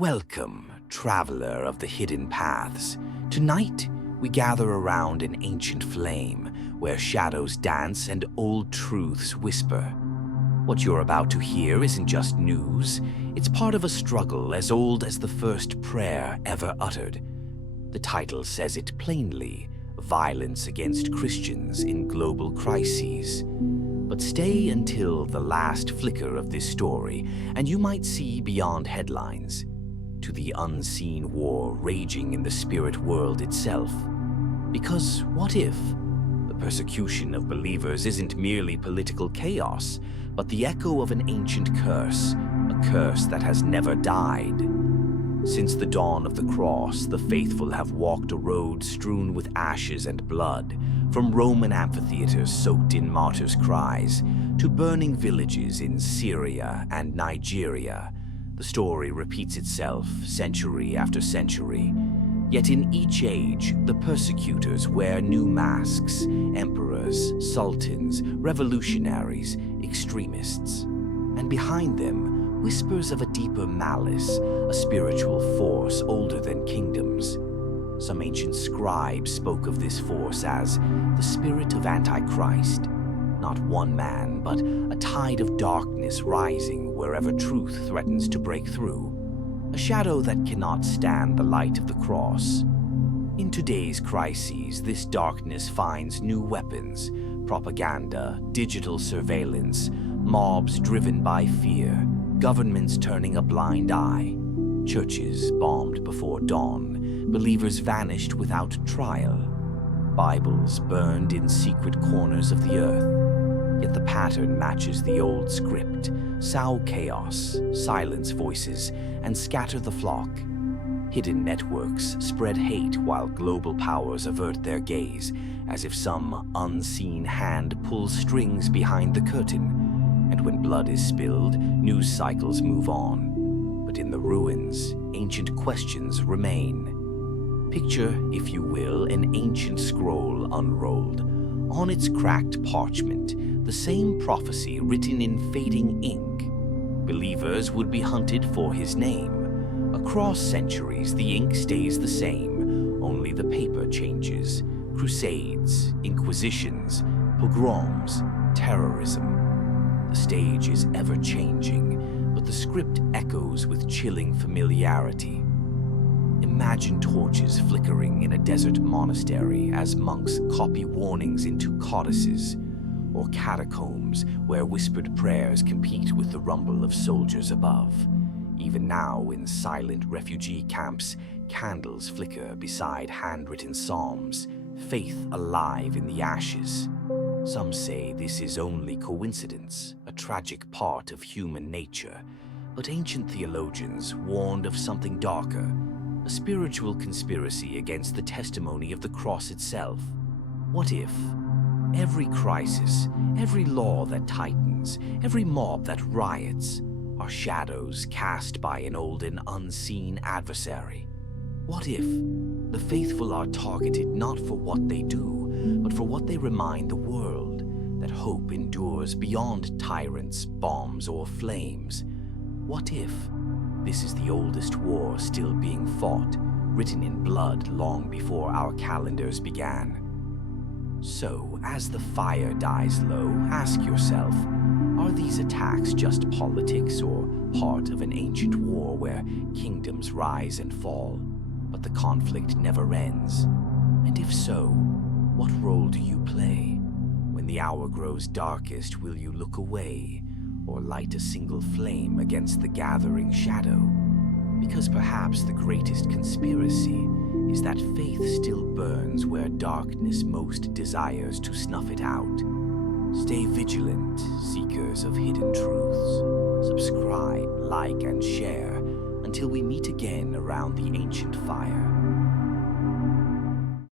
Welcome, traveler of the hidden paths. Tonight, we gather around an ancient flame where shadows dance and old truths whisper. What you're about to hear isn't just news, it's part of a struggle as old as the first prayer ever uttered. The title says it plainly: violence against Christians in global crises. But stay until the last flicker of this story, and you might see beyond headlines to the unseen war raging in the spirit world itself. Because what if the persecution of believers isn't merely political chaos, but the echo of an ancient curse, a curse that has never died? Since the dawn of the cross, the faithful have walked a road strewn with ashes and blood, from Roman amphitheaters soaked in martyrs' cries, to burning villages in Syria and Nigeria. The story repeats itself century after century. Yet in each age, the persecutors wear new masks: emperors, sultans, revolutionaries, extremists. And behind them, whispers of a deeper malice, a spiritual force older than kingdoms. Some ancient scribes spoke of this force as the spirit of Antichrist. Not one man, but a tide of darkness rising wherever truth threatens to break through. A shadow that cannot stand the light of the cross. In today's crises, this darkness finds new weapons: propaganda, digital surveillance, mobs driven by fear, governments turning a blind eye, churches bombed before dawn, believers vanished without trial, Bibles burned in secret corners of the earth. Yet the pattern matches the old script: sow chaos, silence voices, and scatter the flock. Hidden networks spread hate while global powers avert their gaze, as if some unseen hand pulls strings behind the curtain. And when blood is spilled, news cycles move on. But in the ruins, ancient questions remain. Picture, if you will, an ancient scroll unrolled. On its cracked parchment, the same prophecy written in fading ink. Believers would be hunted for his name. Across centuries, the ink stays the same, only the paper changes. Crusades, inquisitions, pogroms, terrorism. The stage is ever-changing, but the script echoes with chilling familiarity. Imagine torches flickering in a desert monastery as monks copy warnings into codices, or catacombs where whispered prayers compete with the rumble of soldiers above. Even now, in silent refugee camps, candles flicker beside handwritten psalms, faith alive in the ashes. Some say this is only coincidence, a tragic part of human nature, but ancient theologians warned of something darker: a spiritual conspiracy against the testimony of the cross itself. What if every crisis, every law that tightens, every mob that riots, are shadows cast by an old and unseen adversary? What if the faithful are targeted not for what they do, but for what they remind the world: that hope endures beyond tyrants, bombs, or flames? What if this is the oldest war still being fought, written in blood long before our calendars began? So, as the fire dies low, ask yourself, are these attacks just politics or part of an ancient war where kingdoms rise and fall, but the conflict never ends? And if so, what role do you play? When the hour grows darkest, will you look away, or light a single flame against the gathering shadow? Because perhaps the greatest conspiracy is that faith still burns where darkness most desires to snuff it out. Stay vigilant, seekers of hidden truths. Subscribe, like, and share until we meet again around the ancient fire.